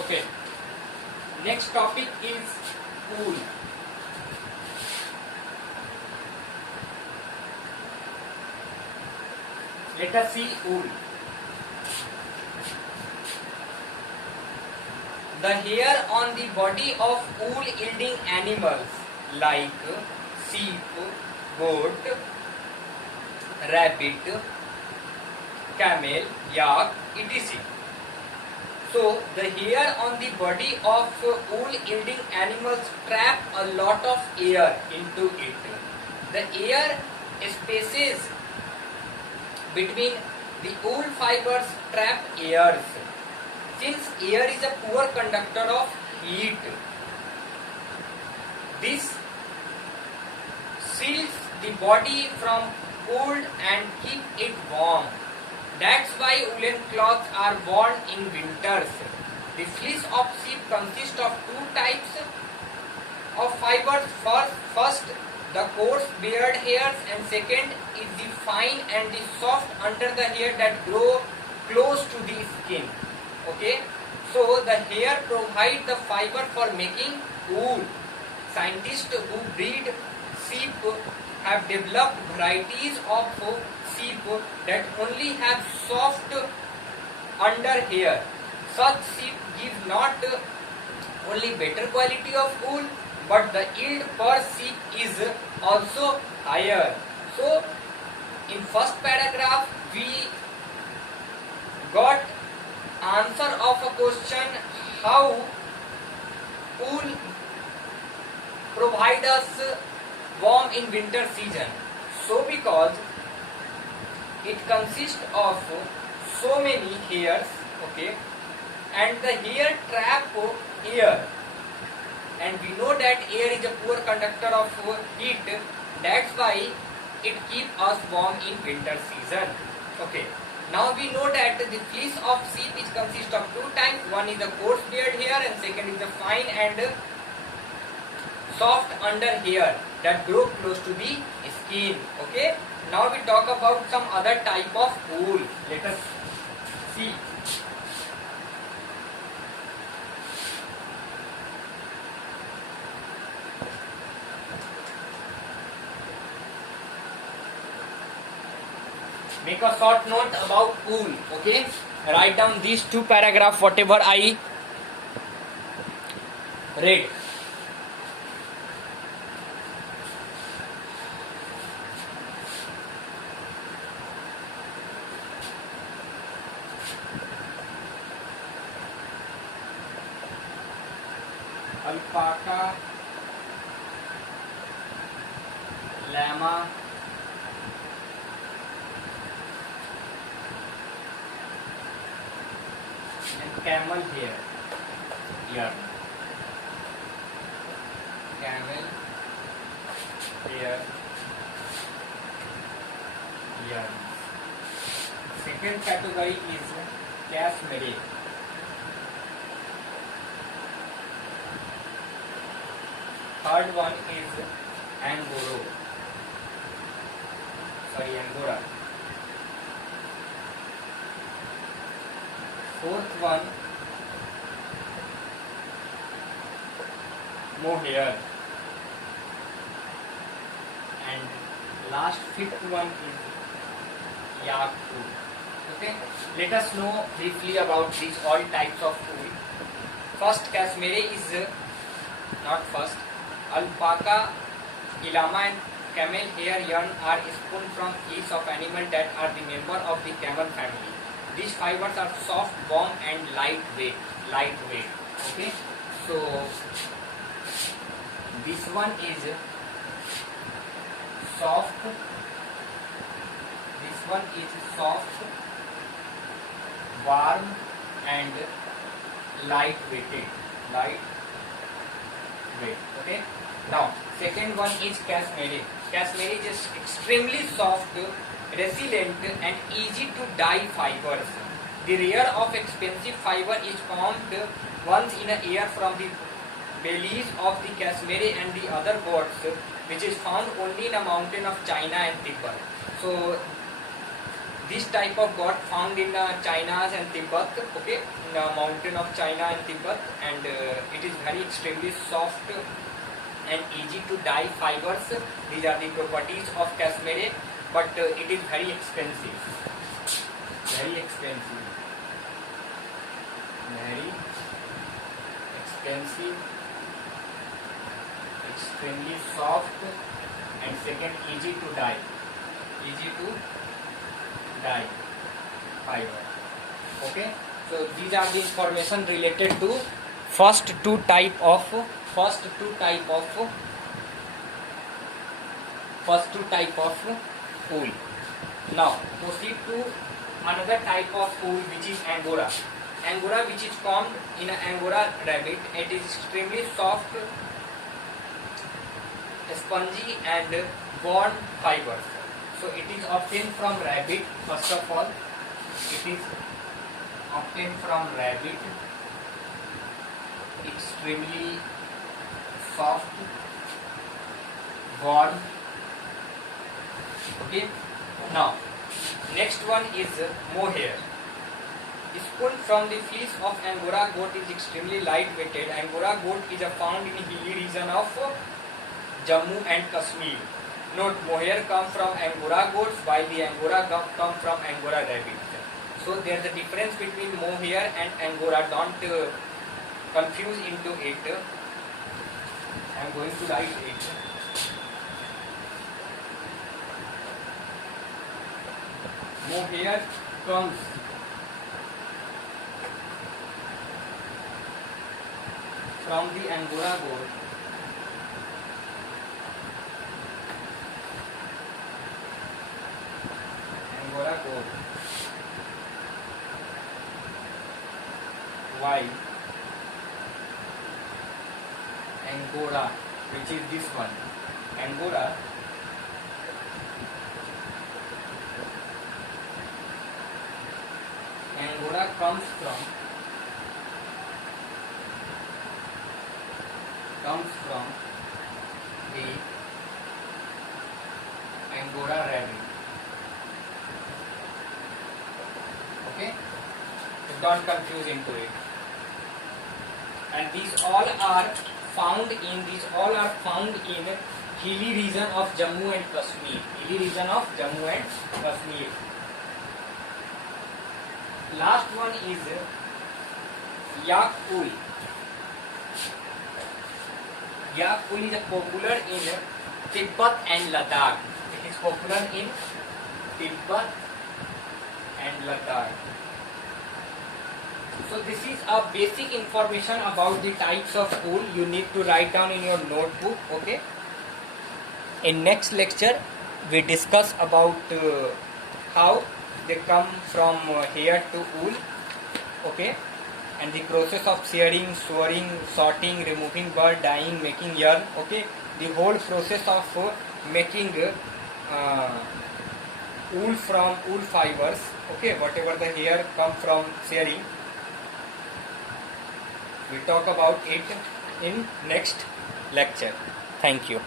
Okay. Next topic is wool. Let us see wool. The hair on the body of wool yielding animals like sheep, goat, rabbit, camel, yak, etc. So the hair on the body of wool yielding animals trap a lot of air into it. The air spaces between the wool fibers trap airs. Since air is a poor conductor of heat, this shields the body from cold and keep it warm. That's why woolen cloths are worn in winters. The fleece of sheep consists of two types of fibers. First, the coarse beard hairs, and second is the fine and the soft under the hair that grow close to the skin. Okay, so the hair provides the fiber for making wool. Scientists who breed sheep have developed varieties of sheep that only have soft under hair. Such sheep give not only better quality of wool, but the yield per sheep is also higher. So, in first paragraph, we got answer of a question how wool provide us warm in winter season. So because it consists of so many hairs, okay, and the hair trap air, and we know that air is a poor conductor of heat. That's why it keeps us warm in winter season. Okay. Now we know that the fleece of sheep is consists of two types. One is the coarse beard hair and second is the fine and soft under hair that grow close to the skin. Okay. Now we talk about some other type of wool. Let us see. Make a short note about wool. Okay. Write down these two paragraphs, whatever I read. Alpaca, llama, and camel hair. Yarn. Camel hair yarn. Second category is cashmere. Third one is Angora. Fourth one, mohair. And last fifth one is yak wool. Okay, let us know briefly about these all types of wool. First, cashmere is not first. Alpaca, llama and camel hair yarn are spun from fleece of animals that are the member of the camel family. These fibers are soft, warm and lightweight. Okay, so this one is soft. This one is soft, warm and lightweight. Okay. Now, second one is cashmere. Cashmere is extremely soft, resilient and easy to dye fibers. The rare of expensive fiber is formed once in a year from the bellies of the cashmere and the other birds, which is found only in a mountain of China and Tibet. So This type of got found in China and Tibet, okay, in the mountain of China and Tibet, and it is very extremely soft and easy to dye fibers. These are the properties of cashmere, but it is very expensive, very expensive, very expensive, extremely soft, and second, easy to dye, easy to dye fiber. Okay, so these are the information related to first two type of wool. Now proceed to another type of wool, which is Angora. Angora, which is formed in Angora rabbit. It is extremely soft, spongy and worn fibers. So it is obtained from rabbit. First of all, it is obtained from rabbit. Extremely soft, worn. Okay. Now, next one is mohair. Spun from the fleece of Angora goat is extremely light-weighted. Angora goat is found in hilly region of Jammu and Kashmir. Note, mohair come from Angora goats, while the Angora come from Angora rabbits. So there is a difference between mohair and Angora. Don't confuse into it. I am going to write it. Mohair comes from the Angora goat. Angora goat. While Angora, which is this one, Angora comes from the Angora rabbit. Okay, so don't confuse into it. And these all are found in hilly region of Jammu and Kashmir. Hilly region of Jammu and Kashmir. Last one is yak wool. Yak wool is popular in Tibet and Ladakh. It is popular in Tibet and Ladakh. So this is a basic information about the types of wool. You need to write down in your notebook. Okay. In next lecture, we discuss about how they come from hair to wool. Okay. And the process of shearing, sewing, sorting, removing burr, dyeing, making yarn. Okay. The whole process of making wool from wool fibers. Okay. Whatever the hair come from shearing. We talk about it in next lecture. Thank you.